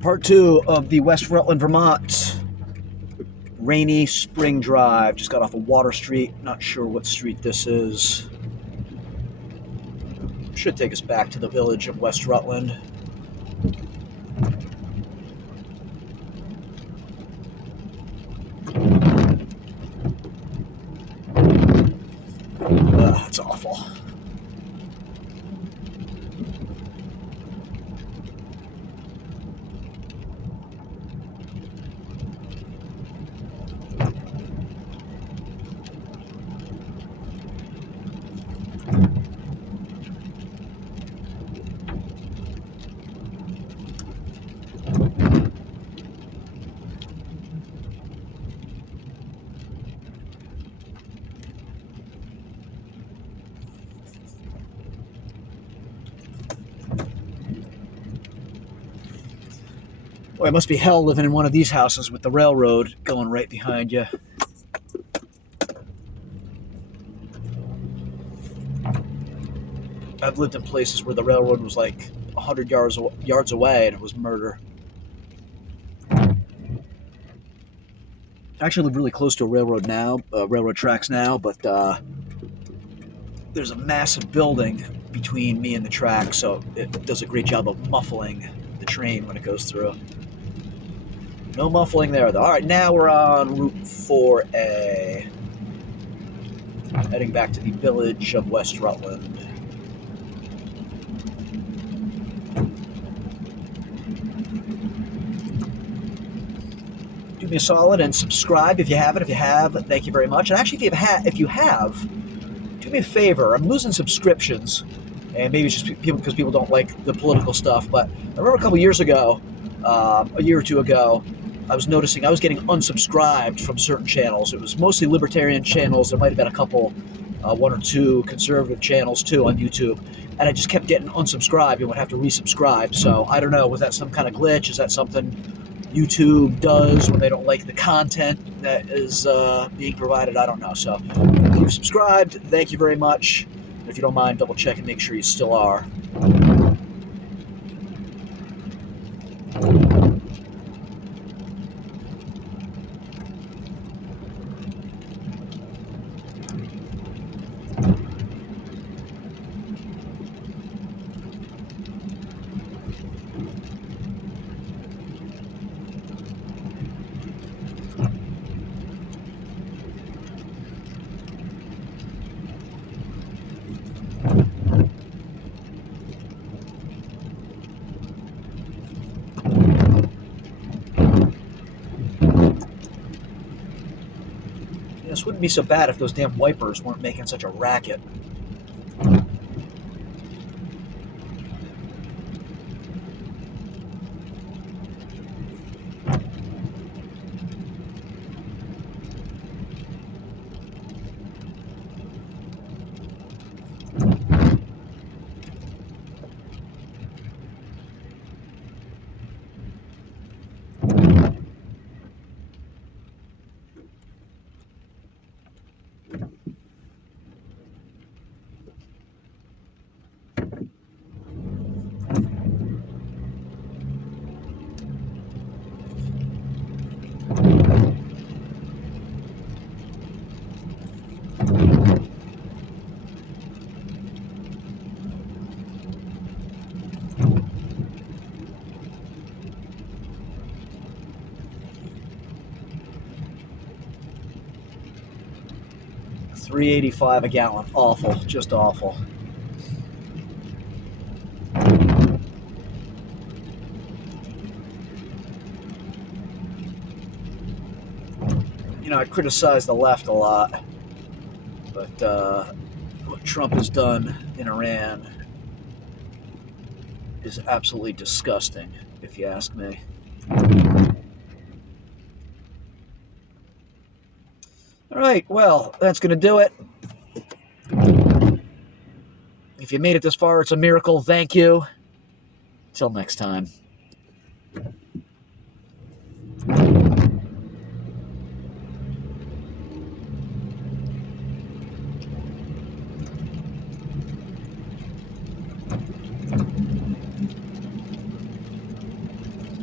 Part two of the West Rutland, Vermont rainy spring drive. Just got off of Water Street. Not sure what street this is. Should take us back to the village of West Rutland. That's awful. Boy, it must be hell living in one of these houses with the railroad going right behind you. I've lived in places where the railroad was like 100 yards away and it was murder. I actually live really close to a railroad now, railroad tracks now, but there's a massive building between me and the track, so it does a great job of muffling the train when it goes through. No muffling there, though. All right, now we're on Route 4A, heading back to the village of West Rutland. Do me a solid and subscribe if you haven't. If you have, thank you very much. And actually, if you have, do me a favor. I'm losing subscriptions, and maybe it's just because people don't like the political stuff. But I remember a couple years ago, a year or two ago, I was noticing I was getting unsubscribed from certain channels. It was mostly libertarian channels. There might have been a couple, one or two conservative channels too on YouTube. And I just kept getting unsubscribed and would have to resubscribe. So I don't know, was that some kind of glitch? Is that something YouTube does when they don't like the content that is being provided? I don't know. So if you've subscribed, thank you very much. If you don't mind, double check and make sure you still are. This wouldn't be so bad if those damn wipers weren't making such a racket. $3.85 a gallon. Awful. Just awful. You know, I criticize the left a lot, but what Trump has done in Iran is absolutely disgusting, if you ask me. All right, well, that's going to do it. If you made it this far, it's a miracle. Thank you. Till next time.